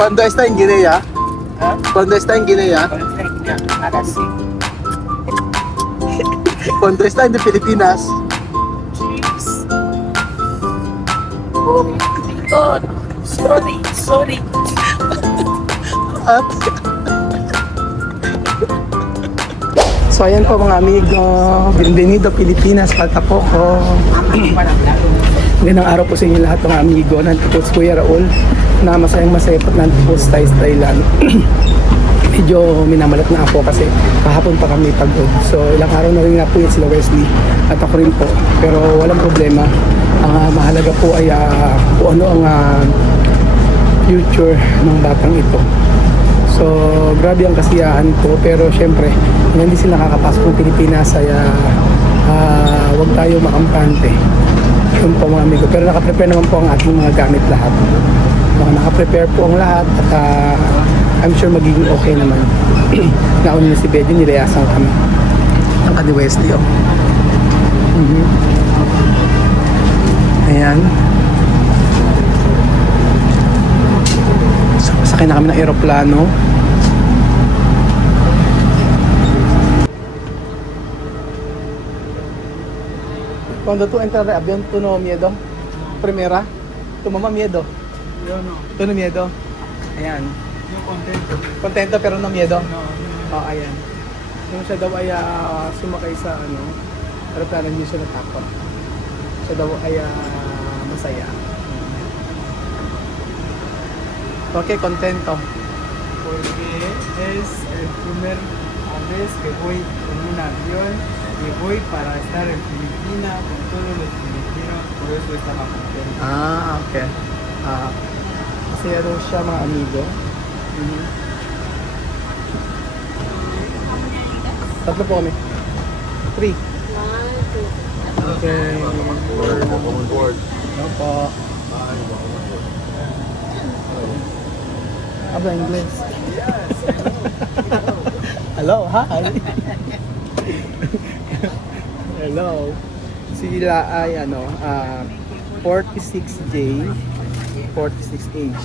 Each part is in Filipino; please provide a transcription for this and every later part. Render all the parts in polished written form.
¿Cuándo está en Guinea? ¿Ah? ¿Cuándo está en Guinea? Ahora sí. ¿Cuándo está en Filipinas? Oh my God. Sorry. At... So ayan po mga amigo, bienvenido Pilipinas, falta poco. Magandang araw po sa inyo lahat mga amigo. Nandito po si Kuya Raul na masaya po nandito po sa Thailand. Medyo minamalat na ako kasi kahapon pa kami pagod. So ilang araw na rin nga po yun sila Wesley at ako rin po. Pero walang problema. Ang mahalaga po ay kung ano ang future ng batang ito. So, grabe ang kasiyahan ko, pero syempre, kung hindi sila nakakapasok ng Pilipinas ay huwag tayo makampante. Yun po mga amigo. Pero nakaprepare naman po ang ating mga gamit lahat. Nakaprepare po ang lahat at I'm sure magiging okay naman. Nauna na si Betty, nilayasan kami. Ang kani Wesley, oh. Ayan. So, sakay na kami ng aeroplano. Cuando tú entras de avión, ¿tú no miedo? Primera? ¿Tu mamá miedo? Yo no, ¿Tú no miedo? Ayan. yo contento. Contento pero no miedo? No, Oh, ayan. Yung siya daw ay sumakay sa aeroplano, hindi siya natakot. Siya daw ay masaya. Okay, contento. porque es el primer vez que voy en un avión y voy para estar en Filipinas con todos los filipinos, por eso estaba contento. Okay. Masaya daw siya mga amigo. Tatlo po kami. 3. Okay. Welcome aboard. Opo. Habla English. Hello, hi. Hello. Sila ay 46J, 46H.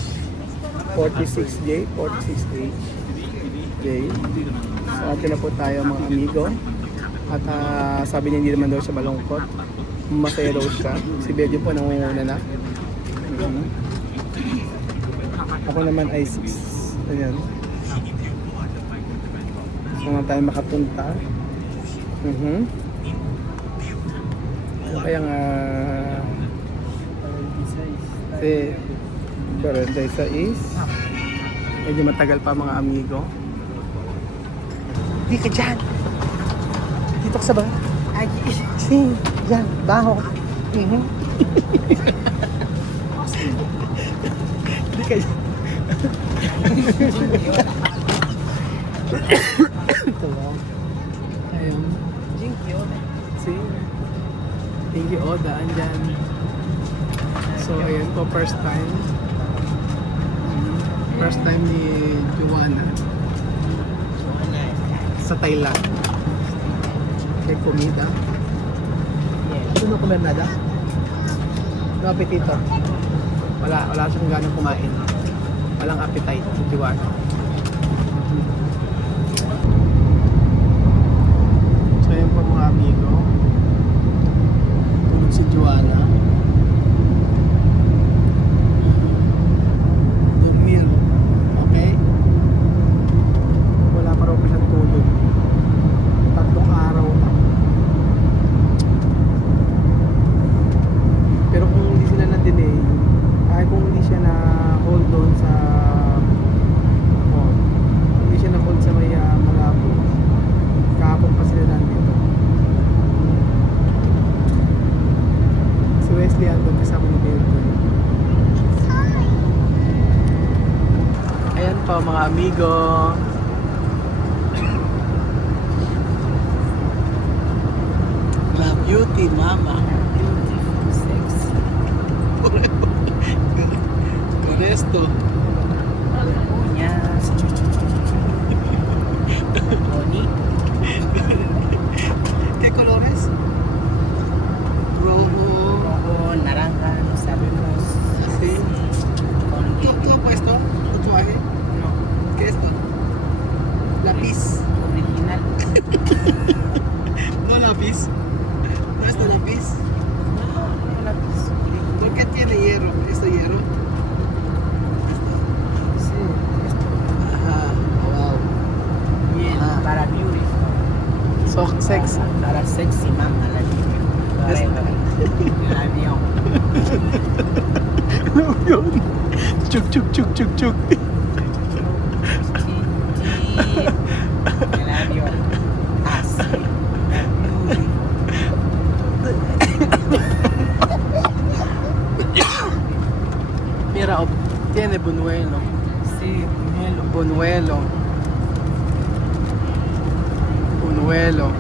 46J, 46H. J. So, atin na po tayo mga amigo. At sabi niya hindi naman daw siya malungkot. Masaya daw siya. Si Bedio po nangunguna na. Ako naman ay 6. Ayan. Gusto nga tayo makapunta. Ano kayang si 46. Medyo matagal pa mga amigo. Di ka dyan! Dito ka sa ba? Ay, si, dyan, baho. Di ka dyan. Ito lang. Ayun. Si Jinky Oda, andyan. So, ayan po, first time. First time ni Joanna sa Thailand. Kay comida. Gusto mo comer nada? No apetito. Wala siyang ganang kumain. Walang appetite si Joanna. So yun po mga amigo. Tulog si Joanna. Dormir. Okay? Wala pa raw pa siyang tulog. 3 araw na. Pero kung hindi sila na-delay, ay kung hindi siya na hold on sa hindi siya na hold sa may Malabo, kahapon pa sila nandito. Si Wesley andun kasama ni Belton. Ayan pa mga amigo. La beauty mama. Con esto. Uñas. Bonito. ¿Qué colores? Rojo. Rojo, naranja, no sabemos. Sí. Con ¿Tú puesto tu tatuaje? chuk, chuk, chuk, chuk, chuk. I love you. Así. Mira, tiene buñuelo. Sí, Melo. Buñuelo. Buñuelo.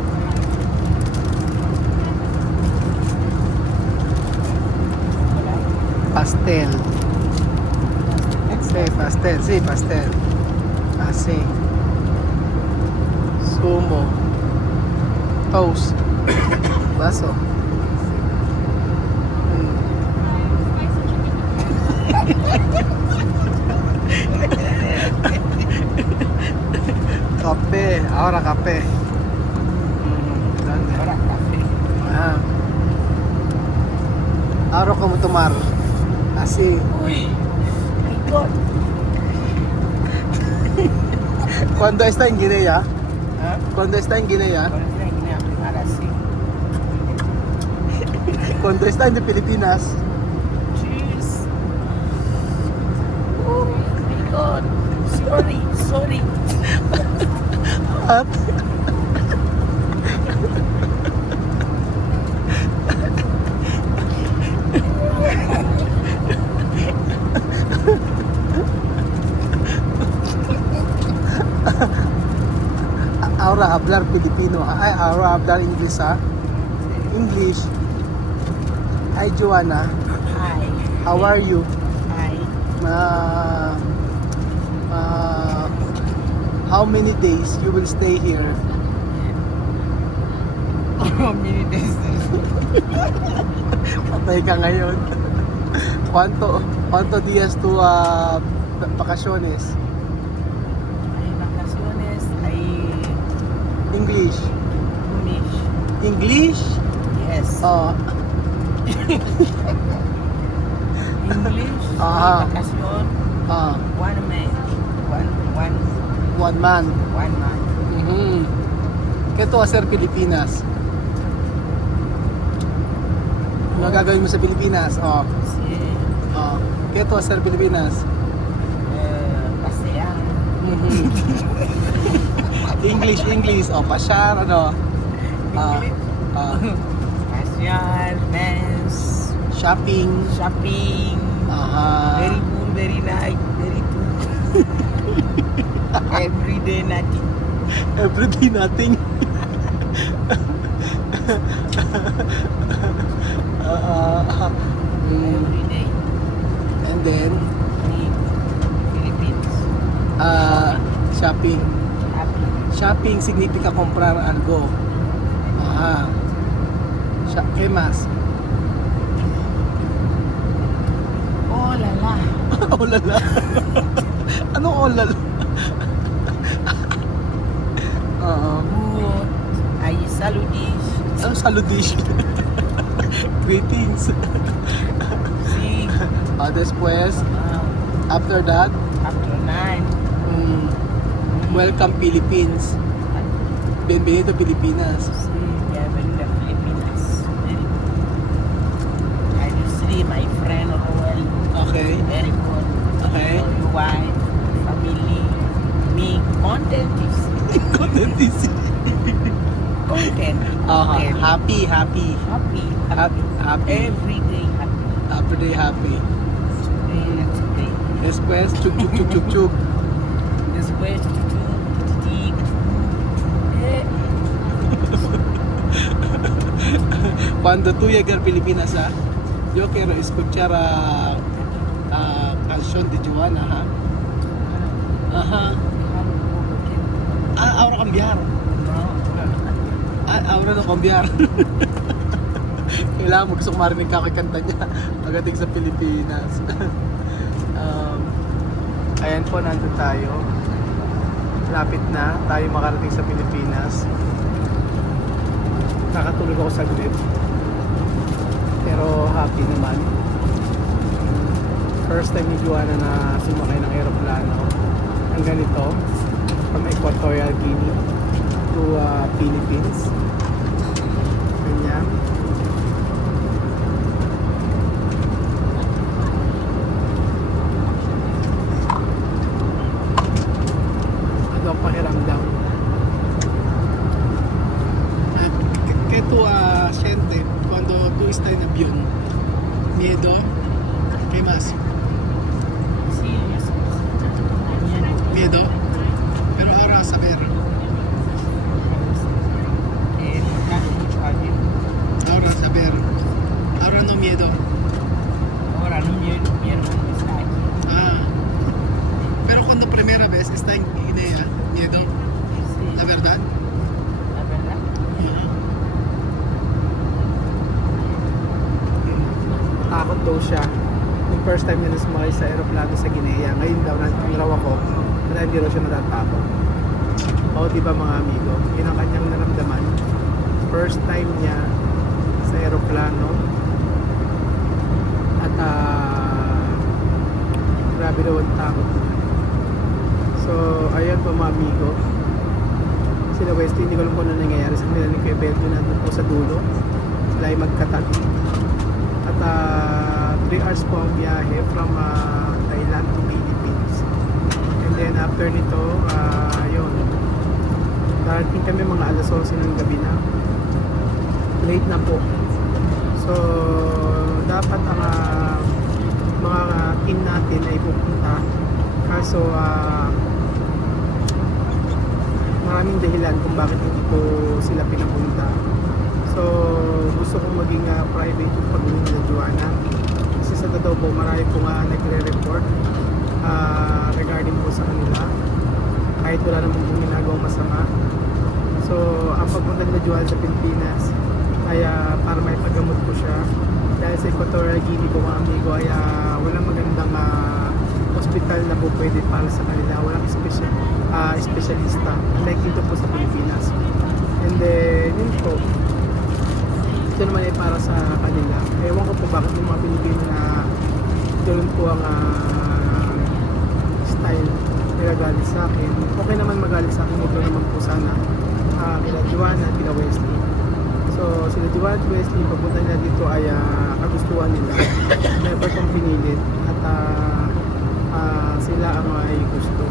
Pastel. Sí, pastel, sí, pastel. Así. Sumo. Toast. Vaso. Kape, ahora kape. ¿Dónde? Ahora café. Ah. Ahora como tomar. Así. Uy, my God. Cuando está en Guinea, ¿Ah? cuando está en Guinea, Ahora sí. cuando está en Pilipinas, Cheers. Oh my God. Sorry, sorry. at ahora hablar Filipino, ay, ahora hablar English, ha? English. Hi Joanna, Hi. how are you? Hi. How many days you will stay here? How many days? Patay ka ngayon. ¿Cuántos días tu vacaciones? Hay vacaciones, hay English. English. English? Yes. English. Ah. Hay vacación. Ah, 1 month. one month. 1 month. Mhm. ¿Qué to hacer Pilipinas? Ano gagawin mo sa Pilipinas? Sí. ¿Qué to hacer Pilipinas? Pasear. Mhm. English. Pasyar, ano? English. Pasear, dance, Shopping. shopping. Aha. Very good, very nice, very good. Every day nothing. Everyday nothing. Every day. And then, In Philippines. shopping. Happy. Shopping significa comprar algo. Aha. ¿Qué más? Oh la la. Olala. Ano olala? Good. Ay saludish. Ano saludish? Greetings. See. Después, after that, After 9. welcome Philippines. Bienvenido Pilipinas. Yeah, when the Philippines. Very good. I will see my friend Roel. Okay. Very good. Okay. Your wife, family, me, content is Content is content. happy. Happy. Happy. Happy. Every day happy. Every day happy. Today, today. Después, chuk chuk chuk chuk chuk. Después, Cuando tú llegas a Pilipinas, yo quiero escuchar canción de Joanna, ha? Ajá. Ahora cambiar. Ahora na cambiar. Kailangan mo gusto marinig kakikanta niya pagdating sa Pilipinas. Ayan po, nandun tayo. Lapit na tayo makarating sa Pilipinas. Nakatulog ako saglit. Pero happy naman. First time ni Joanna na sumakay ng aeroplano. Ang ganito, from Equatorial Guinea to Philippines. Ganyan. cuando primera vez está en Guinea, miedo, Sí, la verdad. la verdad. Takot daw siya. Yung first time na sumakay sa aeroplano sa Guinea, ngayon daw nandun raw ako, kaya hindi raw siya natatakot. O di ba mga amigo, yun ang kanyang naramdaman. First time niya sa aeroplano. At grabe daw ang takot niya. So, ayan po mga amigo. Sila Wesley, hindi ko alam kung ano nangyayari sa kanila ni Kuya Beldo nandun po sa dulo. Sila ay magkatabi. At 3 hours po ang biyahe from Thailand to Philippines. And then after nito, yun. Darating kami mga alas 11 ng gabi na. Late na po. So, dapat ang mga team natin ay pupunta. Kaso, maraming dahilan kung bakit hindi ko sila pinapunta. So, gusto kong maging private yung pag-uwi nila Joanna. Kasi sa totoo po, marami po nga nagre-report regarding po sa kanila. Kahit wala naman pong ginagawang masama. So, ang pagpunta nila Joanna sa Pilipinas ay para may paggamot ko siya. Dahil sa Equatorial Guinea po mga amigo ay walang magandang hospital na po pwede para sa kanila. Walang specialista. Unlike dito po sa Pilipinas. And then, yun po. Ito naman ay para sa kanila. Ewan ko po bakit yung mga Pilipino na doon po ang style nagagalit sa akin. Okay naman magalit sa akin. Ito naman po sana kila Joanna at kila Wesley. So sila Joanna at Wesley, pagpunta nila dito ay kagustuhan nila. Never kong pinilit. At sila ang ay gusto.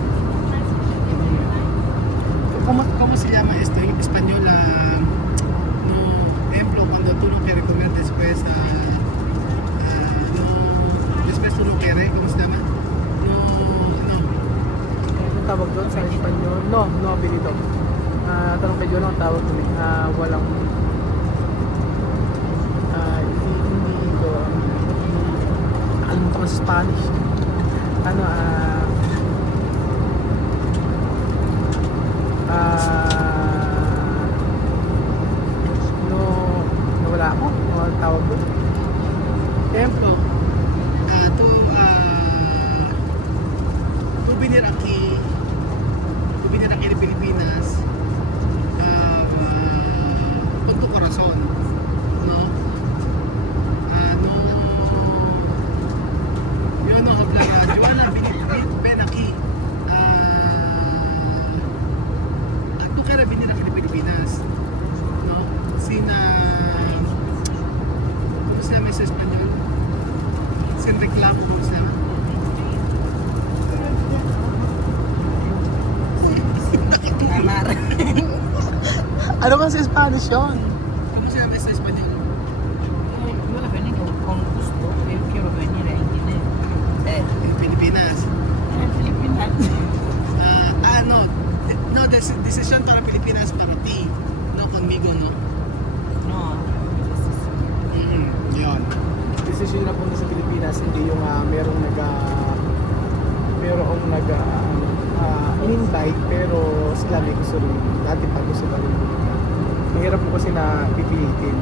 ¿Cómo se llama esto en español? No, ejemplo, cuando tú no quieres comer después, después tú no quieres, ¿cómo se llama? No. Ang tawag doon sa Espanyol? No apelyido. Tanong kay John ang tawag doon. Walang hindi ko nakalimutan ko sa Spanish. Nawala ako. Ang tawag doon. Ejemplo, tú venir aquí de Pilipinas con tu corazón, ¿no? Yo no hablar, Joanna, ven aquí. Tú quieres venir aquí de Pilipinas, ¿no? Sin, ¿cómo se llama eso en español? Sin reclamo, ¿cómo se llama? Amar. Ano ba sa Spanish yun? ¿Cómo se llama eso en español? Yo la vengo con gusto. Yo quiero venir a Guinea. En Pilipinas. En Filipinas. No, decisión para Pilipinas para ti, no conmigo, no. No. Yun. Desisyon na punta sa Pilipinas, hindi yung merong in-invite, pero sila may gusto rin. Dati pa gusto pa rin pumunta. Mahirap po kasi na pipilitin.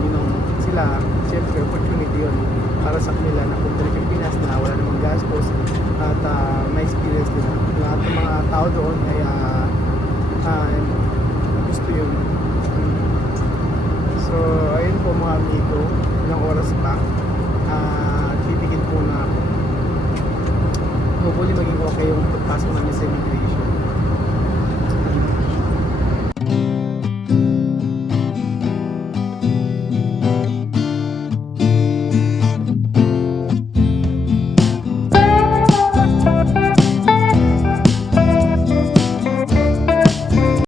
Sila, syempre, opportunity yun para sa kanila na punta ng Pilipinas na wala namang gastos at may experience nila. Lahat ng mga tao doon ay gusto yun. So, ayun po mga amigo, ilang oras pa. Titigil po na ako. Hopefully maging okay yung pagpasok namin sa immigration.